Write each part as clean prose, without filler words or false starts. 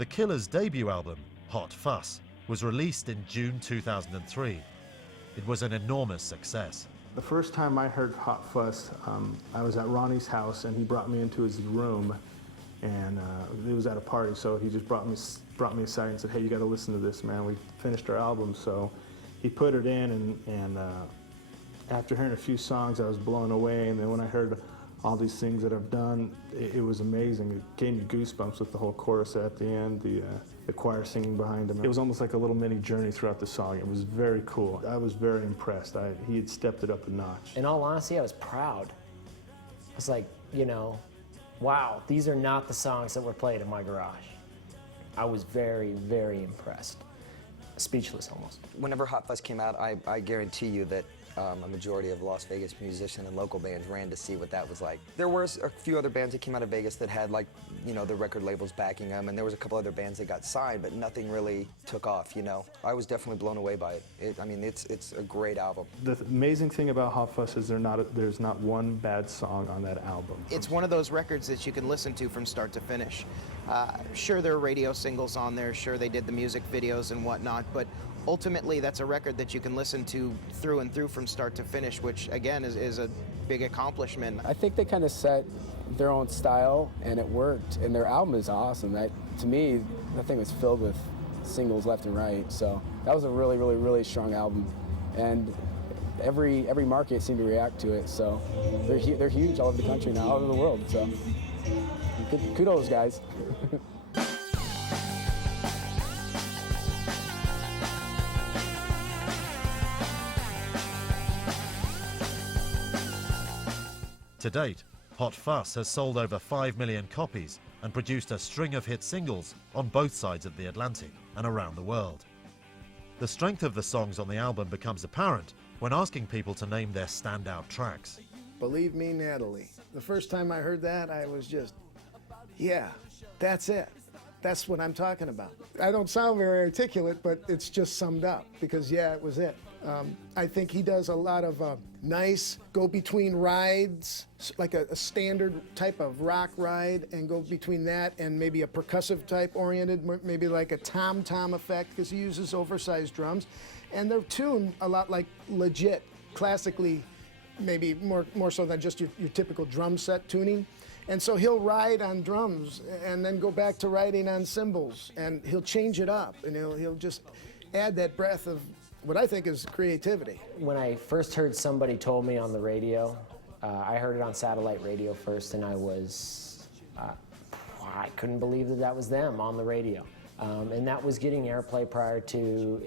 The Killer's debut album, Hot Fuss, was released in June 2003. It was an enormous success. The first time I heard Hot Fuss, I was at Ronnie's house and he brought me into his room, and it was at a party, so he just brought me aside and said, "Hey, you got to listen to this, man. We finished our album." So he put it in, and after hearing a few songs, I was blown away. And then when I heard all these things that I've done, it was amazing. It gave me goosebumps with the whole chorus at the end, the choir singing behind him. It was almost like a little mini journey throughout the song. It was very cool. I was very impressed. He had stepped it up a notch. In all honesty, I was proud. I was like, you know, wow, these are not the songs that were played in my garage. I was very, very impressed. Speechless almost. Whenever Hot Fuss came out, I guarantee you that a majority of Las Vegas musicians and local bands ran to see what that was like. There were a few other bands that came out of Vegas that had, like, you know, the record labels backing them, and there was a couple other bands that got signed, but nothing really took off, you know. I was definitely blown away by it. I mean, it's a great album. The amazing thing about Hot Fuss is there's not one bad song on that album. It's one of those records that you can listen to from start to finish. Sure, there are radio singles on there, sure they did the music videos and whatnot, but ultimately that's a record that you can listen to through and through from start to finish, which again is a big accomplishment. I think they kind of set their own style and it worked, and their album is awesome. To me, that thing was filled with singles left and right, so that was a really, really, really strong album, and every market seemed to react to it, so they're huge all over the country now, all over the world, so kudos, guys. To date, Hot Fuss has sold over 5 million copies and produced a string of hit singles on both sides of the Atlantic and around the world. The strength of the songs on the album becomes apparent when asking people to name their standout tracks. Believe Me, Natalie. The first time I heard that, I was just, yeah, that's it. That's what I'm talking about. I don't sound very articulate, but it's just summed up, because yeah, it was it. I think he does a lot of nice go-between rides, like a standard type of rock ride, and go between that and maybe a percussive type oriented, maybe like a tom-tom effect, because he uses oversized drums. And they're tuned a lot like legit, classically, maybe more so than just your typical drum set tuning. And so he'll ride on drums and then go back to riding on cymbals, and he'll change it up, and he'll just add that breath of what I think is creativity. When I first heard Somebody Told Me on the radio, I heard it on satellite radio first, and I couldn't believe that was them on the radio. And that was getting airplay prior to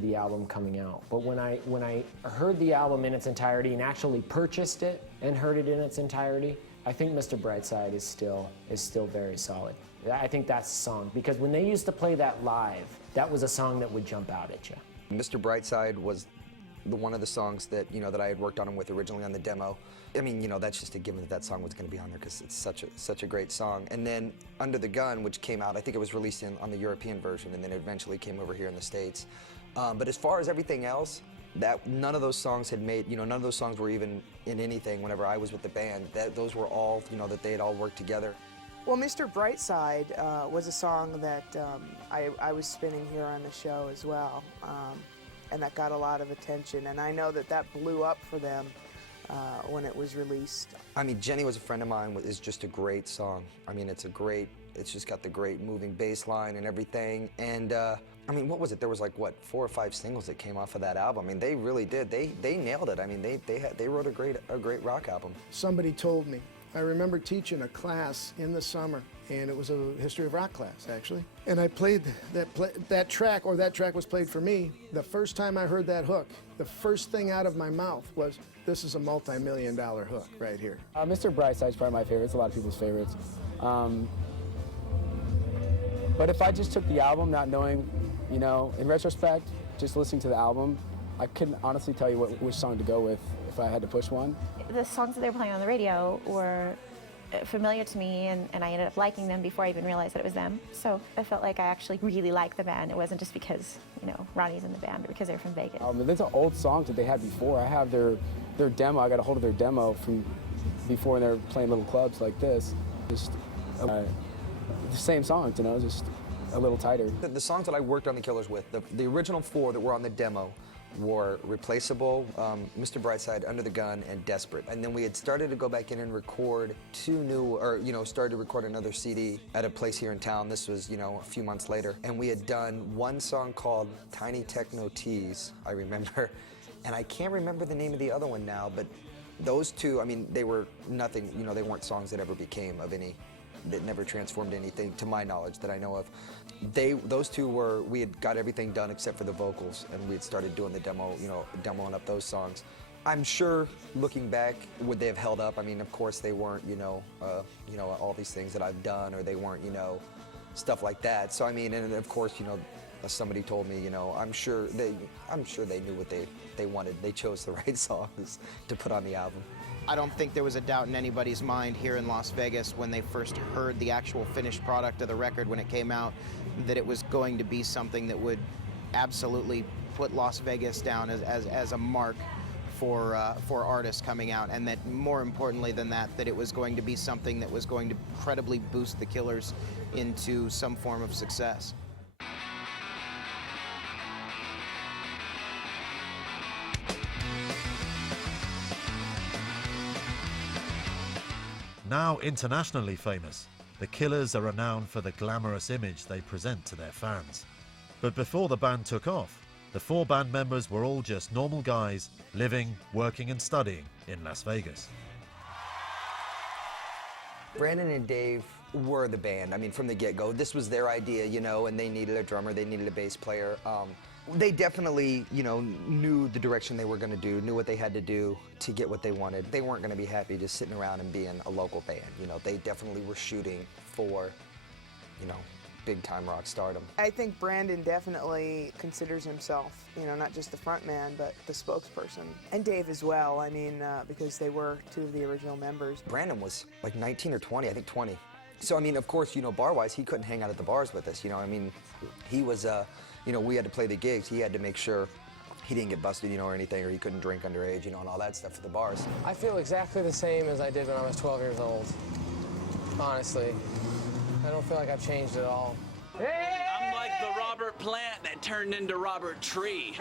the album coming out. But when I heard the album in its entirety and actually purchased it and heard it in its entirety, I think Mr. Brightside is still very solid. I think that's the song, because when they used to play that live, that was a song that would jump out at you. Mr. Brightside was one of the songs that, you know, that I had worked on him with originally on the demo. I mean, you know, that's just a given that song was going to be on there, because it's such a great song. And then Under the Gun, which came out, I think it was released on the European version, and then it eventually came over here in the States. But as far as everything else, none of those songs had made, you know, none of those songs were even in anything whenever I was with the band. Those were all, you know, that they had all worked together. Well, Mr. Brightside was a song that I was spinning here on the show as well, and that got a lot of attention, and I know that blew up for them when it was released. I mean, Jenny Was a Friend of Mine is just a great song. I mean, it's just got the great moving bass line and everything, and I mean, what was it? There was like, what, 4 or 5 singles that came off of that album. I mean, they really did. They nailed it. I mean, they wrote a great rock album. Somebody Told Me. I remember teaching a class in the summer, and it was a history of rock class, actually. And I played that track, or that track was played for me. The first time I heard that hook, the first thing out of my mouth was, this is a multi-million-dollar hook right here. Mr. Brightside's probably my favorite. It's a lot of people's favorites. But if I just took the album, not knowing, you know, in retrospect, just listening to the album, I couldn't honestly tell you which song to go with if I had to push one. The songs that they were playing on the radio were familiar to me, and I ended up liking them before I even realized that it was them. So I felt like I actually really liked the band. It wasn't just because, you know, Ronnie's in the band, but because they're from Vegas. There's an old songs that they had before. I have their demo. I got a hold of their demo from before, and they're playing little clubs like this. Just the same songs, you know, just a little tighter. The songs that I worked on the Killers with, the original 4 that were on the demo were Replaceable, Mr. Brightside, Under the Gun, and Desperate. And then we had started to go back in and record 2 new, or, you know, started to record another CD at a place here in town. This was, you know, a few months later. And we had done one song called Tiny Techno Tease, I remember. And I can't remember the name of the other one now, but those 2, I mean, they were nothing, you know, they weren't songs that ever became of any, that never transformed anything, to my knowledge, that I know of. Those 2 were, we had got everything done except for the vocals, and we had started doing the demo, you know, demoing up those songs. I'm sure, looking back, would they have held up? I mean, of course they weren't, you know, all these things that I've done, or they weren't, you know, stuff like that. So I mean, and of course, you know, as somebody told me, you know, I'm sure they knew what they wanted. They chose the right songs to put on the album. I don't think there was a doubt in anybody's mind here in Las Vegas when they first heard the actual finished product of the record when it came out, that it was going to be something that would absolutely put Las Vegas down as a mark for artists coming out, and that more importantly than that, that it was going to be something that was going to incredibly boost the Killers into some form of success. Now internationally famous, the Killers are renowned for the glamorous image they present to their fans. But before the band took off, the 4 band members were all just normal guys living, working and studying in Las Vegas. Brandon and Dave were the band, I mean, from the get-go. This was their idea, you know, and they needed a drummer, they needed a bass player. They definitely, you know, knew the direction they were going to do, knew what they had to do to get what they wanted. They weren't going to be happy just sitting around and being a local band. You know, they definitely were shooting for, you know, big-time rock stardom. I think Brandon definitely considers himself, you know, not just the front man, but the spokesperson. And Dave as well, I mean, because they were 2 of the original members. Brandon was like 19 or 20, I think 20. So, I mean, of course, you know, bar-wise, he couldn't hang out at the bars with us, you know. I mean, he was, you know, we had to play the gigs. He had to make sure he didn't get busted, you know, or anything, or he couldn't drink underage, you know, and all that stuff at the bars. I feel exactly the same as I did when I was 12 years old, honestly. I don't feel like I've changed at all. I'm like the Robert Plant that turned into Robert Tree.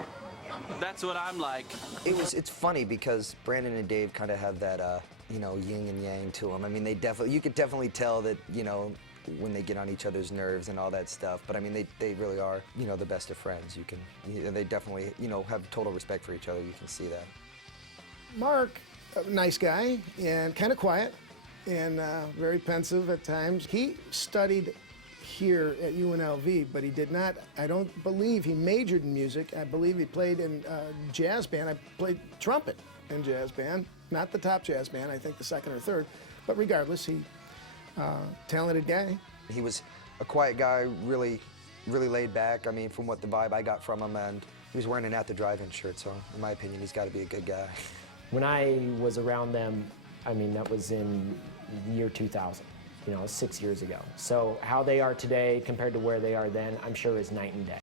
That's what I'm like. It's funny because Brandon and Dave kind of have that, you know, yin and yang to them. I mean, you could definitely tell that, you know, when they get on each other's nerves and all that stuff. But I mean, they really are, you know, the best of friends. They definitely, you know, have total respect for each other. You can see that. Mark, a nice guy and kind of quiet and very pensive at times. He studied here at UNLV, but he did not, I don't believe he majored in music. I believe he played in jazz band. I played trumpet in jazz band, not the top jazz band, I think the 2nd or 3rd, but regardless, he talented guy. He was a quiet guy, really laid back. I mean, from what the vibe I got from him, and he was wearing an At the Drive-In shirt, so in my opinion, he's got to be a good guy. When I was around them, I mean, that was in the year 2000, you know, 6 years ago. So how they are today compared to where they are then, I'm sure is night and day.